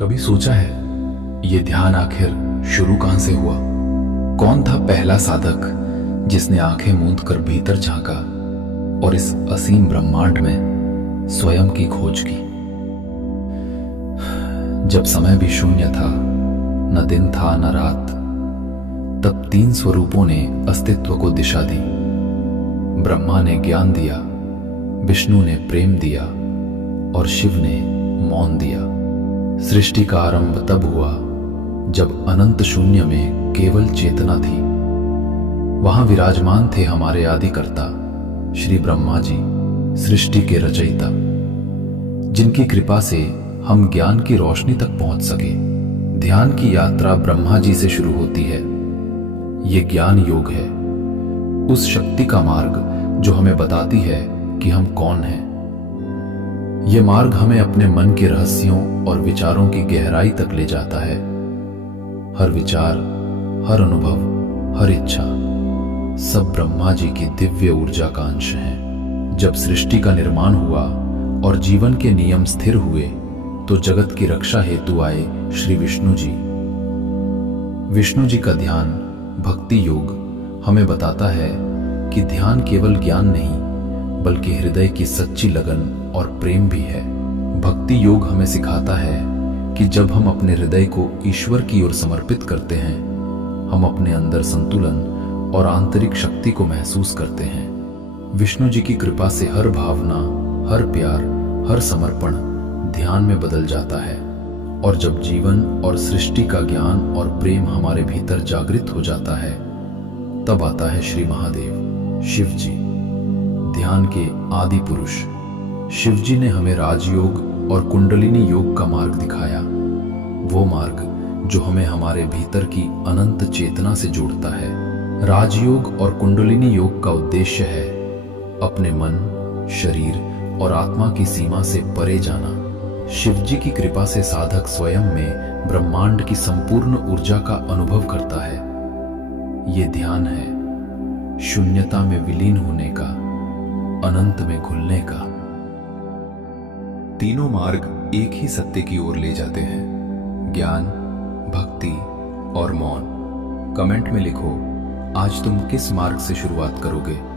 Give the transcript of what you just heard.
कभी सोचा है ये ध्यान आखिर शुरू कहां से हुआ? कौन था पहला साधक जिसने आंखें मूंद कर भीतर झांका और इस असीम ब्रह्मांड में स्वयं की खोज की? जब समय भी शून्य था, न दिन था न रात, तब तीन स्वरूपों ने अस्तित्व को दिशा दी। ब्रह्मा ने ज्ञान दिया, विष्णु ने प्रेम दिया और शिव ने मौन दिया। सृष्टि का आरंभ तब हुआ जब अनंत शून्य में केवल चेतना थी। वहां विराजमान थे हमारे आदिकर्ता श्री ब्रह्मा जी, सृष्टि के रचयिता, जिनकी कृपा से हम ज्ञान की रोशनी तक पहुंच सके। ध्यान की यात्रा ब्रह्मा जी से शुरू होती है। ये ज्ञान योग है, उस शक्ति का मार्ग जो हमें बताती है कि हम कौन हैं। ये मार्ग हमें अपने मन के रहस्यों और विचारों की गहराई तक ले जाता है। हर विचार, हर अनुभव, हर इच्छा सब ब्रह्मा जी की दिव्य ऊर्जा का अंश है। जब सृष्टि का निर्माण हुआ और जीवन के नियम स्थिर हुए, तो जगत की रक्षा हेतु आए श्री विष्णु जी। विष्णु जी का ध्यान भक्ति योग हमें बताता है कि ध्यान केवल ज्ञान नहीं, बल्कि हृदय की सच्ची लगन और प्रेम भी है। भक्ति योग हमें सिखाता है कि जब हम अपने हृदय को ईश्वर की ओर समर्पित करते हैं, हम अपने अंदर संतुलन और आंतरिक शक्ति को महसूस करते हैं। विष्णु जी की कृपा से हर भावना, हर प्यार, हर समर्पण ध्यान में बदल जाता है। और जब जीवन और सृष्टि का ज्ञान और प्रेम हमारे भीतर जागृत हो जाता है, तब आता है श्री महादेव शिव जी, ध्यान के आदि पुरुष। शिव जी ने हमें राजयोग और कुंडलिनी योग का मार्ग दिखाया, वो मार्ग जो हमें हमारे भीतर की अनंत चेतना से जोड़ता है। राजयोग और कुंडलिनी योग का उद्देश्य है अपने मन, शरीर और आत्मा की सीमा से परे जाना। शिव जी की कृपा से साधक स्वयं में ब्रह्मांड की संपूर्ण ऊर्जा का अनुभव करता है। ये ध्यान है शून्यता में विलीन होने का, अनंत में घुलने का। तीनों मार्ग एक ही सत्य की ओर ले जाते हैं, ज्ञान, भक्ति और मौन। कमेंट में लिखो, आज तुम किस मार्ग से शुरुआत करोगे?